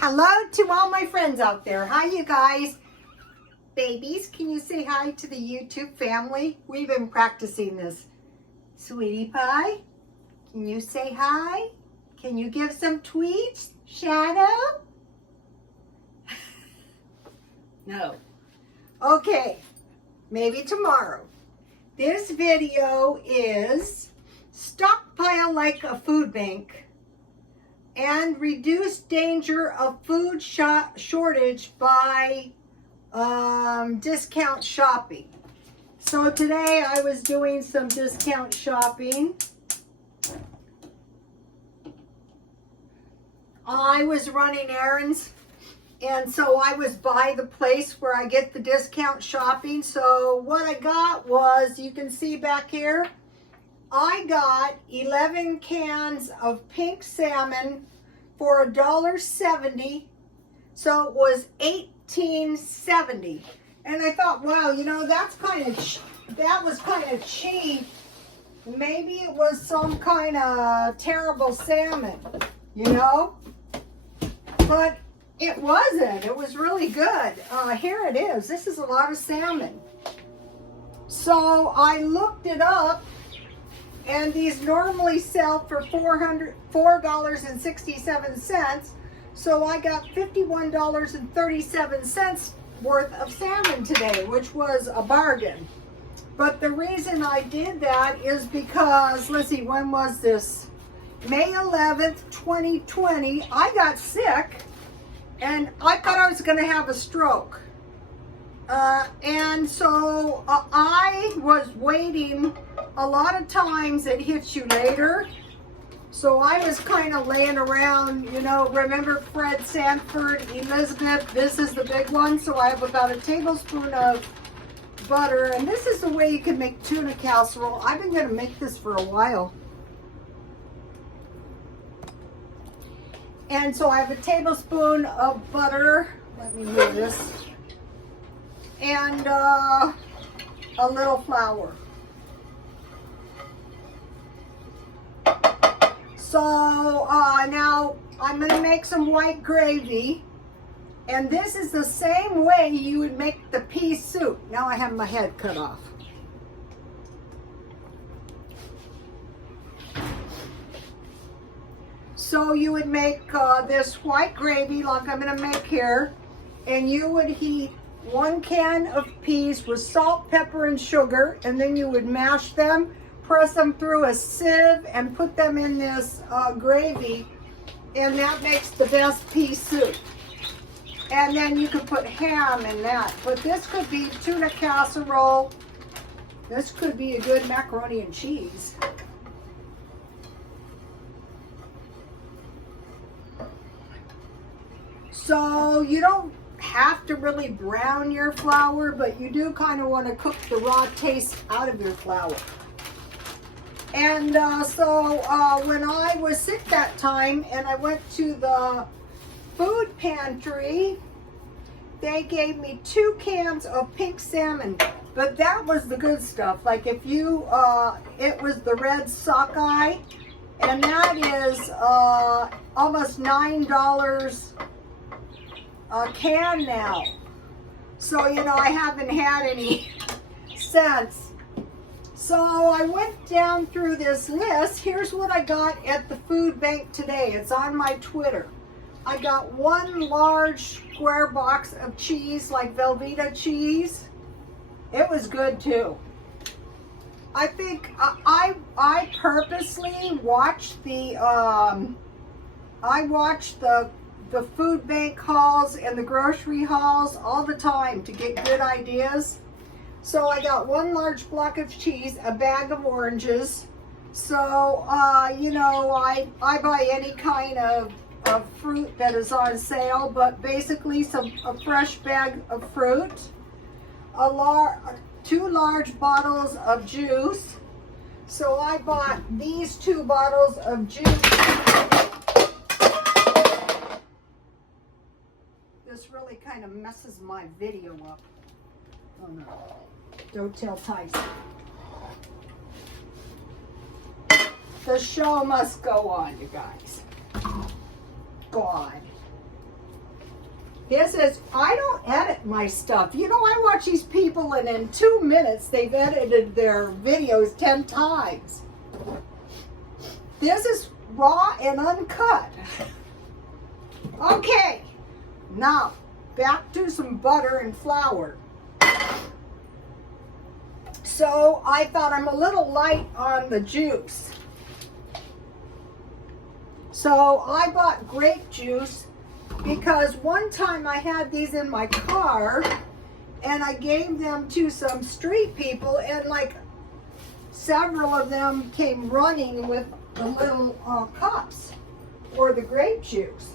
Hello to all my friends out there. Hi, you guys. Babies, can you say hi to the YouTube family? We've been practicing this. Sweetie Pie, can you say hi? Can you give some tweets? Shadow? No. Okay, maybe tomorrow. This video is Stockpile like a food bank and reduce danger of food shortage by discount shopping. So today I was doing some discount shopping. I was running errands, and so I was by the place where I get the discount shopping. So what I got was, you can see back here, I got 11 cans of pink salmon for $1.70. So it was $18.70. And I thought, wow, you know, that was kind of cheap. Maybe it was some kind of terrible salmon, you know? But it wasn't. It was really good. Here it is. This is a lot of salmon. So I looked it up, and these normally sell for $4.67. So I got $51.37 worth of salmon today, which was a bargain. But the reason I did that is because, let's see, when was this? May 11th, 2020. I got sick, and I thought I was going to have a stroke. And so I was waiting. A lot of times it hits you later. So I was kind of laying around, you know, remember Fred Sanford, Elizabeth, this is the big one. So I have about a tablespoon of butter, and this is the way you can make tuna casserole. I've been going to make this for a while. And so I have a tablespoon of butter. Let me move this. And a little flour. So now I'm going to make some white gravy. And this is the same way you would make the pea soup. Now I have my head cut off. So you would make this white gravy like I'm going to make here. And you would heat 1 can of peas with salt, pepper, and sugar. And then you would mash them, press them through a sieve, and put them in this gravy. And that makes the best pea soup. And then you could put ham in that. But this could be tuna casserole. This could be a good macaroni and cheese. So you don't have to really brown your flour, but you do kind of want to cook the raw taste out of your flour. And so when I was sick that time and I went to the food pantry, they gave me 2 cans of pink salmon, but that was the good stuff. Like if you, it was the red sockeye, and that is almost $9 a can now. So, you know, I haven't had any since. So I went down through this list. Here's what I got at the food bank today. It's on my Twitter. I got 1 large square box of cheese, like Velveeta cheese. It was good too. I think I purposely watched the the food bank hauls and the grocery hauls all the time to get good ideas. So I got 1 large block of cheese, a bag of oranges. So you know, I buy any kind of fruit that is on sale, but basically a fresh bag of fruit, 2 large bottles of juice. So I bought these 2 bottles of juice. This really kind of messes my video up. Oh no, don't tell Tyson. The show must go on, you guys. God. This is, I don't edit my stuff. You know, I watch these people and in 2 minutes they've edited their videos 10 times. This is raw and uncut. Okay, now back to some butter and flour. So I thought I'm a little light on the juice. So I bought grape juice because one time I had these in my car and I gave them to some street people, and like several of them came running with the little cups or the grape juice.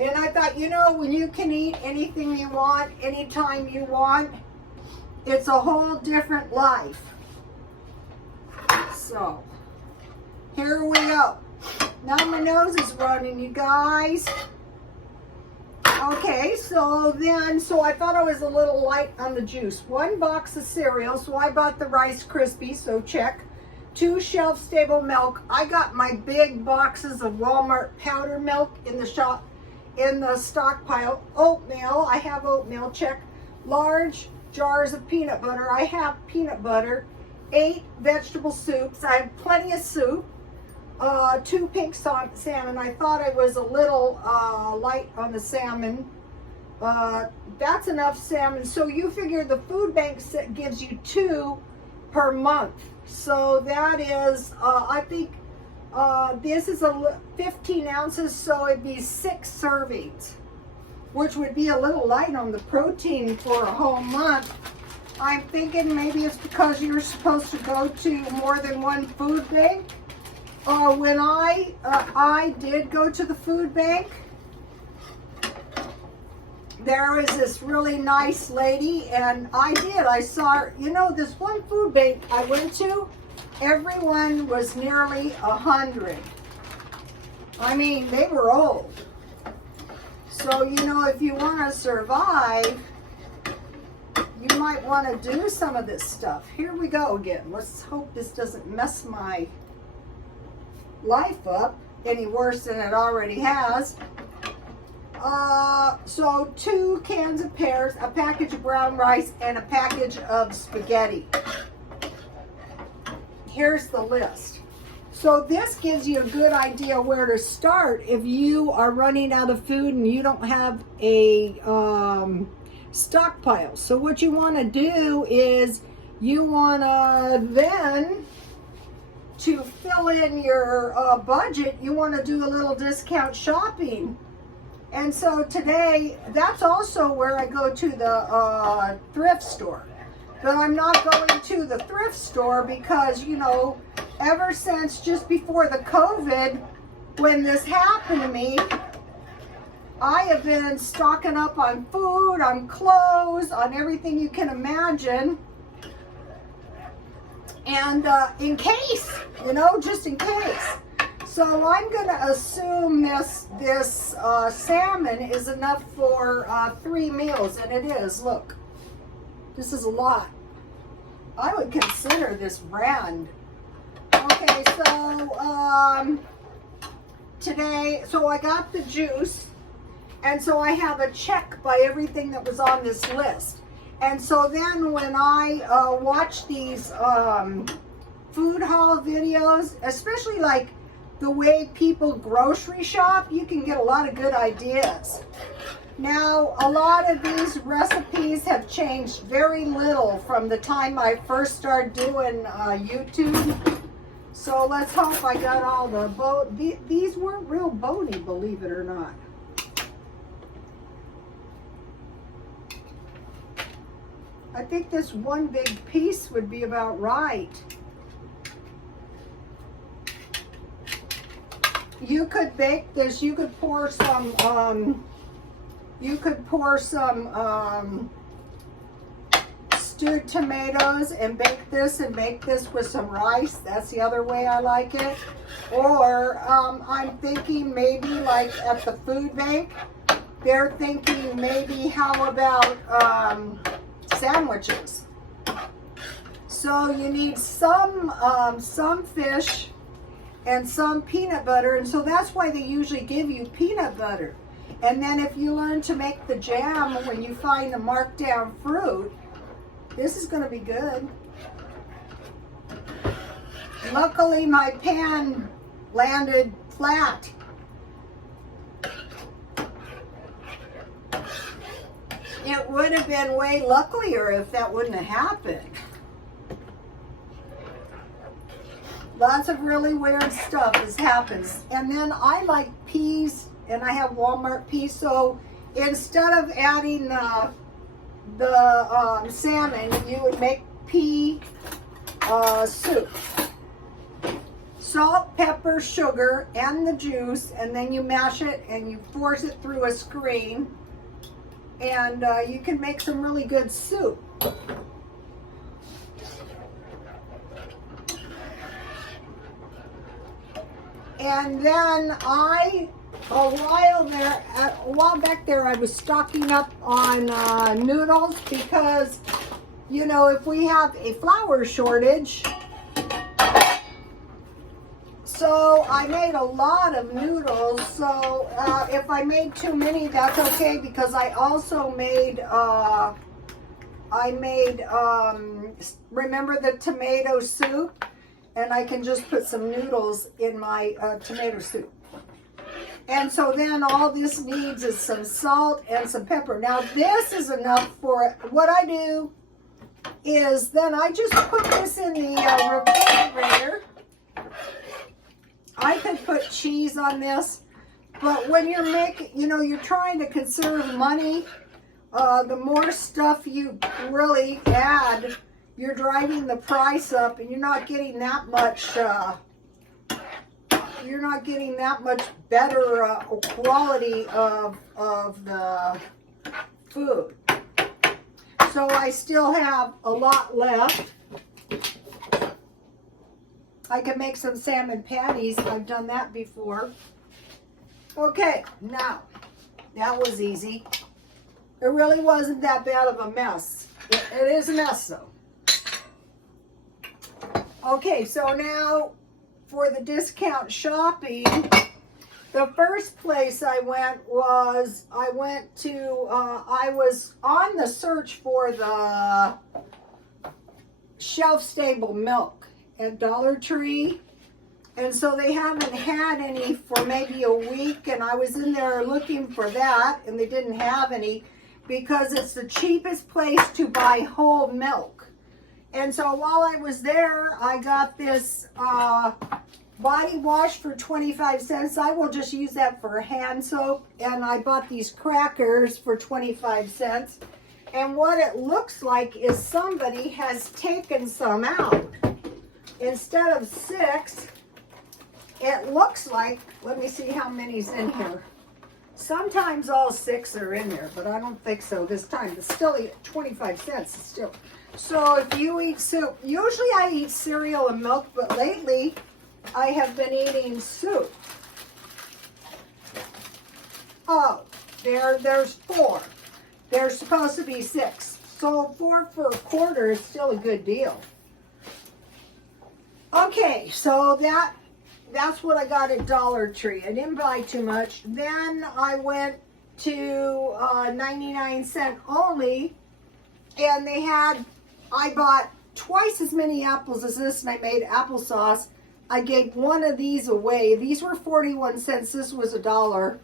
And I thought, you know, when you can eat anything you want, anytime you want, it's a whole different life. So, here we go. Now my nose is running, you guys. Okay, so I thought I was a little light on the juice. 1 box of cereal, so I bought the Rice Krispies, so check. 2 shelf-stable milk. I got my big boxes of Walmart powder milk in the shop, in the stockpile. Oatmeal, I have oatmeal, check. Large jars of peanut butter. I have peanut butter. 8 vegetable soups. I have plenty of soup. 2 pink salmon. I thought I was a little light on the salmon. That's enough salmon. So you figure the food bank gives you 2 per month. So that is, I think this is 15 ounces, so it'd be 6 servings, which would be a little light on the protein for a whole month. I'm thinking maybe it's because you're supposed to go to more than one food bank. When I did go to the food bank, there was this really nice lady, and I saw her, you know, this one food bank I went to, everyone was nearly 100. I mean, they were old. So, you know, if you want to survive, you might want to do some of this stuff. Here we go again. Let's hope this doesn't mess my life up any worse than it already has. So 2 cans of pears, a package of brown rice, and a package of spaghetti. Here's the list. So this gives you a good idea where to start if you are running out of food and you don't have a stockpile. So what you want to do is you want to then, to fill in your budget, you want to do a little discount shopping. And so today, that's also where I go to the thrift store. But I'm not going to the thrift store because, you know, ever since just before the COVID, when this happened to me, I have been stocking up on food, on clothes, on everything you can imagine. And in case, you know, just in case. So I'm going to assume this salmon is enough for 3 meals, and it is. Look, this is a lot. I would consider this brand. Okay, so today, so I got the juice, and so I have a check by everything that was on this list. And so then when I watch these food haul videos, especially like the way people grocery shop, you can get a lot of good ideas. Now, a lot of these recipes have changed very little from the time I first started doing YouTube. So let's hope I got all the these weren't real bony, believe it or not. I think this one big piece would be about right. You could bake this. You could pour some. Stewed tomatoes and bake this, and make this with some rice. That's the other way I like it. Or I'm thinking maybe like at the food bank, they're thinking maybe how about sandwiches. So you need some fish and some peanut butter, and so that's why they usually give you peanut butter. And then if you learn to make the jam when you find the marked down fruit, this is going to be good. Luckily, my pan landed flat. It would have been way luckier if that wouldn't have happened. Lots of really weird stuff has happened. And then I like peas, and I have Walmart peas, so instead of adding the salmon, you would make pea soup. Salt, pepper, sugar, and the juice, and then you mash it and you force it through a screen, and you can make some really good soup. And then a while back there, I was stocking up on noodles because, you know, if we have a flour shortage, so I made a lot of noodles. So if I made too many, that's okay, because I also made, remember the tomato soup? And I can just put some noodles in my tomato soup. And so then all this needs is some salt and some pepper. Now this is enough for, what I do is then I just put this in the refrigerator. I could put cheese on this, but when you're making, you know, you're trying to conserve money, the more stuff you really add, you're driving the price up, and you're not getting that much, better quality of the food. So I still have a lot left. I can make some salmon patties. I've done that before. Okay, now, that was easy. It really wasn't that bad of a mess. It is a mess, though. Okay, so now for the discount shopping, the first place I went was, I was on the search for the shelf-stable milk at Dollar Tree, and so they haven't had any for maybe a week, and I was in there looking for that, and they didn't have any because it's the cheapest place to buy whole milk. And so while I was there, I got this body wash for 25 cents. I will just use that for hand soap, and I bought these crackers for 25 cents. And what it looks like is somebody has taken some out. Instead of 6, it looks like, let me see how many's in here. Sometimes all 6 are in there, but I don't think so this time. It's still 25 cents still. So if you eat soup, usually I eat cereal and milk, but lately I have been eating soup. Oh, there's 4. There's supposed to be 6. So 4 for a quarter is still a good deal. Okay, so that's what I got at Dollar Tree. I didn't buy too much. Then I went to 99-cent only, and I bought twice as many apples as this, and I made applesauce. I gave one of these away. These were 41 cents. This was $1,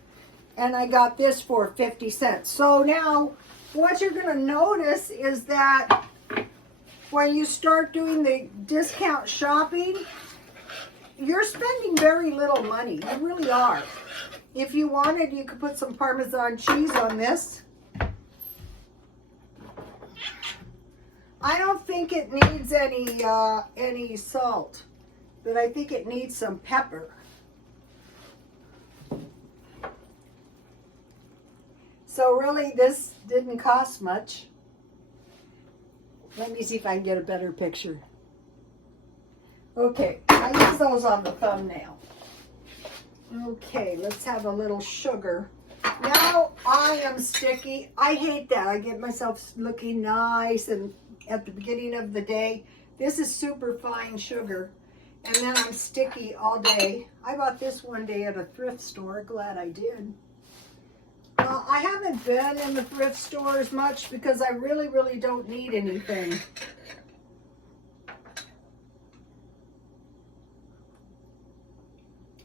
and I got this for 50 cents. So now what you're going to notice is that when you start doing the discount shopping, you're spending very little money. You really are. If you wanted, you could put some Parmesan cheese on this. I don't think it needs any salt, but I think it needs some pepper. So really, this didn't cost much. Let me see if I can get a better picture. Okay, I use those on the thumbnail. Okay, let's have a little sugar. Now I am sticky. I hate that. I get myself looking nice and at the beginning of the day. This is super fine sugar. And then I'm sticky all day. I bought this one day at a thrift store. Glad I did. haven't been in the thrift stores much because I really don't need anything.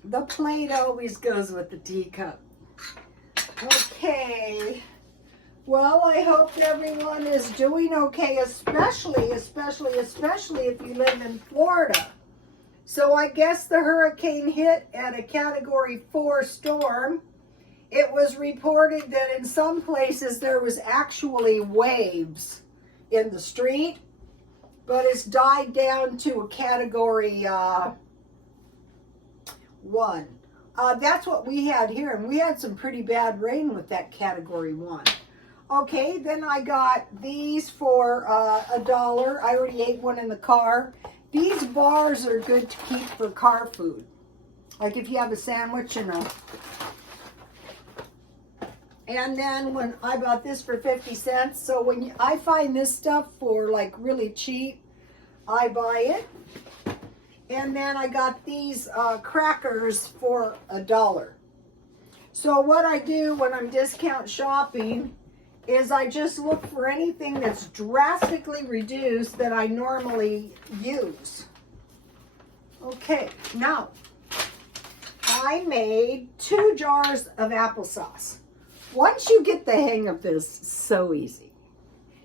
The plate always goes with the teacup. Okay. Well, I hope everyone is doing okay, especially if you live in Florida. So I guess the hurricane hit at a Category 4 storm. It was reported that in some places there was actually waves in the street, but it's died down to a Category 1. That's what we had here, and we had some pretty bad rain with that Category 1. Okay, then I got these for $1. I already ate one in the car. These bars are good to keep for car food. Like if you have a sandwich and a... And then when I bought this for 50 cents, so when I find this stuff for like really cheap, I buy it. And then I got these crackers for $1. So what I do when I'm discount shopping is I just look for anything that's drastically reduced that I normally use. Okay, now I made 2 jars of applesauce. Once you get the hang of this, so easy.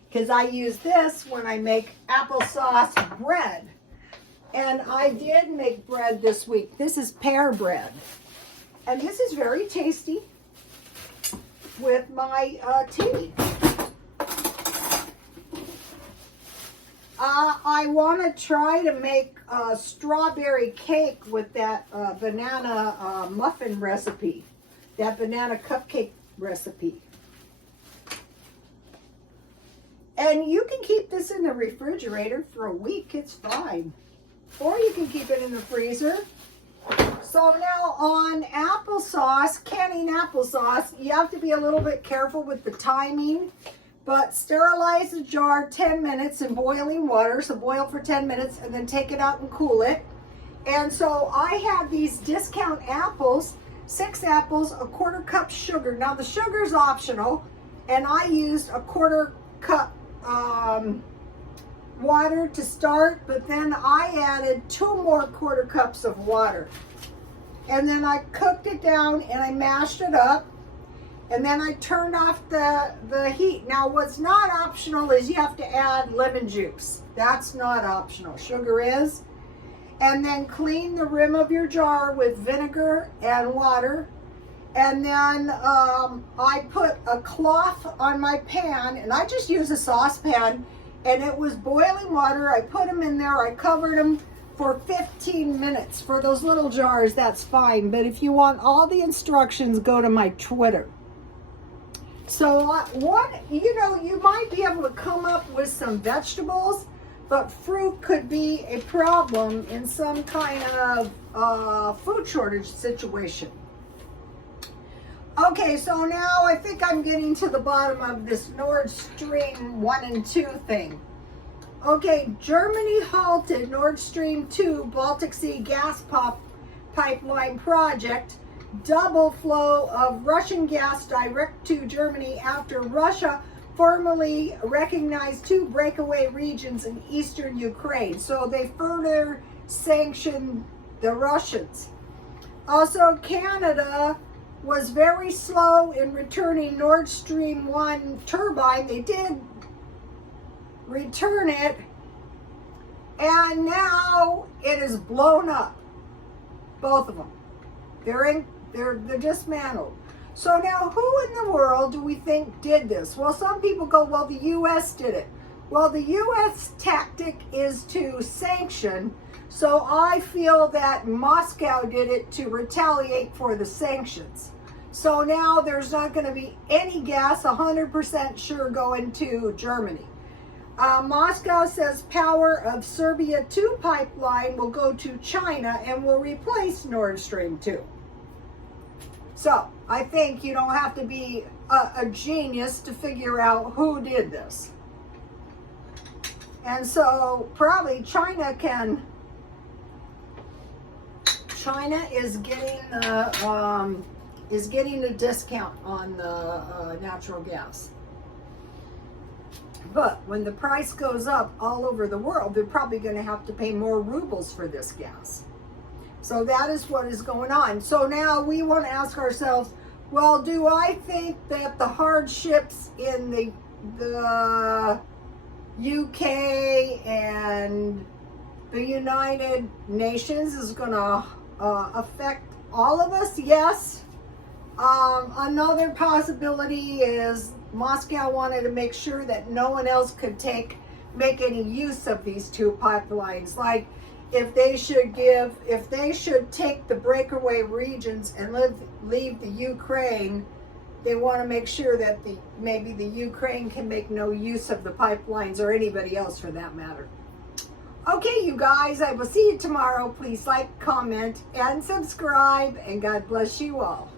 Because I use this when I make applesauce bread. And I did make bread this week. This is pear bread. And this is very tasty with my tea. I want to try to make a strawberry cake with that banana muffin recipe, that banana cupcake recipe. And you can keep this in the refrigerator for a week, it's fine. Or you can keep it in the freezer. So now on applesauce, canning applesauce, you have to be a little bit careful with the timing, but sterilize the jar 10 minutes in boiling water, so boil for 10 minutes and then take it out and cool it. And so I have these discount apples, 6 apples, a 1/4 cup sugar. Now the sugar is optional, and I used a 1/4 cup water to start, but then I added 2 more 1/4 cups of water. And then I cooked it down and I mashed it up. And then I turned off the heat. Now what's not optional is you have to add lemon juice. That's not optional. Sugar is. And then clean the rim of your jar with vinegar and water. And then I put a cloth on my pan, and I just use a saucepan, and it was boiling water. I put them in there. I covered them for 15 minutes. For those little jars, that's fine. But if you want all the instructions, go to my Twitter. So you might be able to come up with some vegetables, but fruit could be a problem in some kind of food shortage situation. Okay, so now I think I'm getting to the bottom of this Nord Stream 1 and 2 thing. Okay, Germany halted Nord Stream 2 Baltic Sea gas pipeline project, double flow of Russian gas direct to Germany after Russia formally recognized 2 breakaway regions in eastern Ukraine. So they further sanctioned the Russians. Also, Canada was very slow in returning Nord Stream 1 turbine. They did return it, and now it is blown up. Both of them. They're dismantled. So now who in the world do we think did this? Well, some people go, well, the U.S. did it. Well, the U.S. tactic is to sanction, so I feel that Moscow did it to retaliate for the sanctions. So now there's not going to be any gas 100% sure going to Germany. Moscow says power of Serbia 2 pipeline will go to China and will replace Nord Stream 2. So I think you don't have to be a genius to figure out who did this. And so probably China is getting is getting a discount on the natural gas. But when the price goes up all over the world, they're probably going to have to pay more rubles for this gas. So that is what is going on. So now we want to ask ourselves, well, do I think that the hardships in the UK and the United Nations is going to affect all of us? Yes. Another possibility is Moscow wanted to make sure that no one else could make any use of these two pipelines. Like if they should take the breakaway regions and leave the Ukraine, they want to make sure that maybe the Ukraine can make no use of the pipelines, or anybody else for that matter. Okay, you guys, I will see you tomorrow. Please like, comment, and subscribe, and God bless you all.